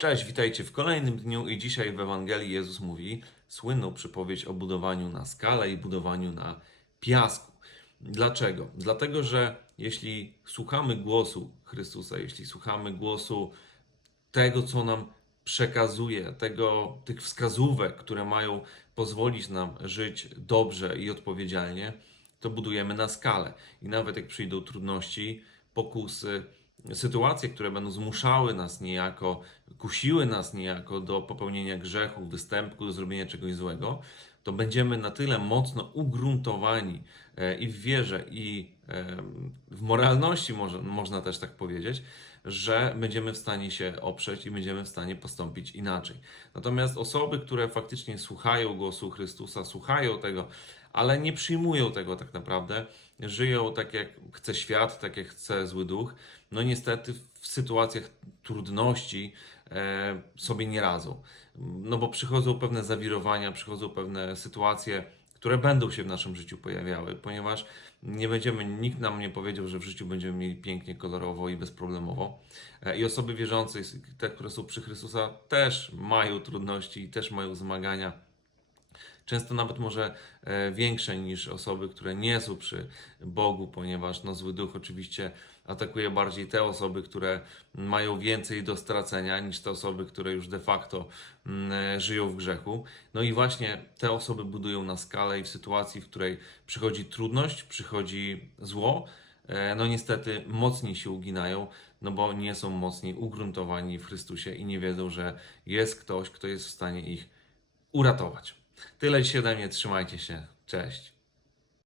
Cześć, witajcie w kolejnym dniu i dzisiaj w Ewangelii Jezus mówi słynną przypowieść o budowaniu na skale i budowaniu na piasku. Dlaczego? Dlatego, że jeśli słuchamy głosu Chrystusa, jeśli słuchamy głosu tego, co nam przekazuje, tego, tych wskazówek, które mają pozwolić nam żyć dobrze i odpowiedzialnie, to budujemy na skalę. I nawet jak przyjdą trudności, pokusy, sytuacje, które będą zmuszały nas niejako, kusiły nas niejako do popełnienia grzechu, występku, do zrobienia czegoś złego, to będziemy na tyle mocno ugruntowani e, i w wierze, i w moralności, może, można też tak powiedzieć, że będziemy w stanie się oprzeć i będziemy w stanie postąpić inaczej. Natomiast osoby, które faktycznie słuchają głosu Chrystusa, słuchają tego, ale nie przyjmują tego tak naprawdę, żyją tak jak chce świat, tak jak chce zły duch, no niestety w sytuacjach trudności e, sobie nie radzą. No bo przychodzą pewne zawirowania, przychodzą pewne sytuacje, które będą się w naszym życiu pojawiały, ponieważ nie będziemy, nikt nam nie powiedział, że w życiu będziemy mieli pięknie, kolorowo i bezproblemowo. E, I osoby wierzące, te, które są przy Chrystusa, też mają trudności i też mają zmagania często nawet może e, większe niż osoby, które nie są przy Bogu, ponieważ no, zły duch oczywiście atakuje bardziej te osoby, które mają więcej do stracenia niż te osoby, które już de facto mm, e, żyją w grzechu. No i właśnie te osoby budują na skalę i w sytuacji, w której przychodzi trudność, przychodzi zło, e, no niestety mocniej się uginają, no bo nie są mocniej ugruntowani w Chrystusie i nie wiedzą, że jest ktoś, kto jest w stanie ich uratować. Tyle dzisiaj ode mnie, trzymajcie się, cześć.